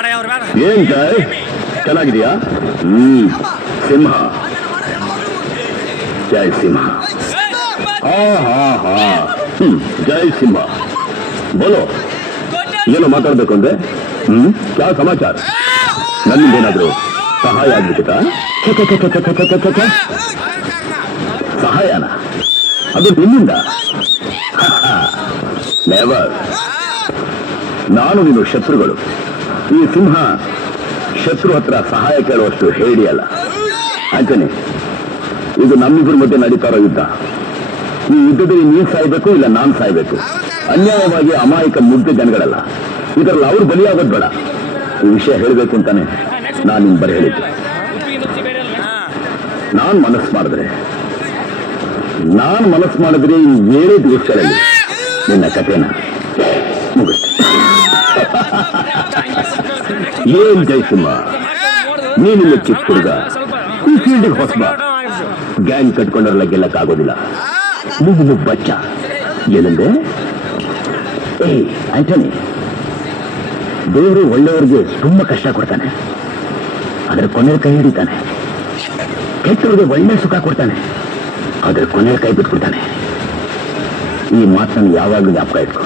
ಏನ್ ಜಯ್ ಚೆನ್ನಾಗಿದೆಯಾ? ಹ್ಮ್. ಸಿಂಹ. ಜೈ ಸಿಂಹ. ಹಾ ಹಾ ಹಾ. ಹ್ಮ್, ಜೈ ಸಿಂಹ. ಬೋಲೋ, ಏನೋ ಮಾತಾಡ್ಬೇಕು ಅಂದ್ರೆ? ಹ್ಮ್ ಯಾವ ಸಮಾಚಾರ? ನನ್ನಿಂದೇನಾದ್ರು ಸಹಾಯ ಆಗ್ಬಿಟ್ಟಿತಾ? ಸಹಾಯನ? ಅದು ನಿನ್ನಿಂದ? ನೆವರ್ ನಾನು ನೀನು ಶತ್ರುಗಳು. ಈ ಸಿಂಹ ಶತ್ರು ಹತ್ರ ಸಹಾಯ ಕೇಳುವಷ್ಟು ಹೇಳಿ ಅಲ್ಲ. ಆಂಟನಿ ಇದು ನಮ್ಮಿಬ್ಬರ ಮಧ್ಯೆ ನಡೀತಾ ಯುದ್ಧ? ಈ ಯುದ್ಧದಲ್ಲಿ ನೀನ್ ಸಾಯ್ಬೇಕು ಇಲ್ಲ ನಾನ್ ಸಾಯ್ಬೇಕು? ಅನ್ಯಾಯವಾಗಿ ಅಮಾಯಕ ಮುಗ್ಧ ಜನಗಳಲ್ಲ. ಇದರಲ್ಲಿ ಅವ್ರು ಬಲಿಯಾಗೋದ್ ಬೇಡ. ಈ ವಿಷಯ ಹೇಳಬೇಕು ಅಂತಾನೆ ನಾನು ನಿಮ್ ಬರ ಹೇಳಿದ್ದೆ. ನಾನ್ ಮನಸ್ಸು ಮಾಡಿದ್ರೆ, ನಾನ್ ಮನಸ್ಸು ಮಾಡಿದ್ರೆ ಈ ಏಳೇ ದಿವಸಗಳಲ್ಲಿ ನಿನ್ನ ಕಥೆನ ಮುಗಿಸ್ತೀನಿ. ಏನ್ ಜೈಸಿಂಹ ನೀನಿಲ್ಲ ಚಿಕ್ಕ ಹುಡುಗ. ಈ ಫೀಲ್ಡಿಗೆ ಹೊಸಬ ಗ್ಯಾಂಗ್ ಕಟ್ಕೊಂಡವ್ರೆಲ್ಲ ಗೆಲ್ಲಕ್ಕಾಗೋದಿಲ್ಲ. ನೀನು ಬಚ್ಚ. ಏನಂದ್ರೆ ಏ ಆಂಟನಿ. ದೇವರು ಒಳ್ಳೆಯವ್ರಿಗೆ ತುಂಬಾ ಕಷ್ಟ ಕೊಡ್ತಾನೆ. ಅದರ ಕೊನೆ ಕೈ ಹಿಡಿತಾನೆ. ಕೆಟ್ಟವ್ರಿಗೆ ಒಳ್ಳೆ ಸುಖ ಕೊಡ್ತಾನೆ. ಅದರ ಕೊನೆ ಕೈ ಬಿಟ್ಕೊಡ್ತಾನೆ ಈ ಮಾತನ್ನು ಯಾವಾಗಲೂ ಜ್ಞಾಪಕ ಇಟ್ಕೋ.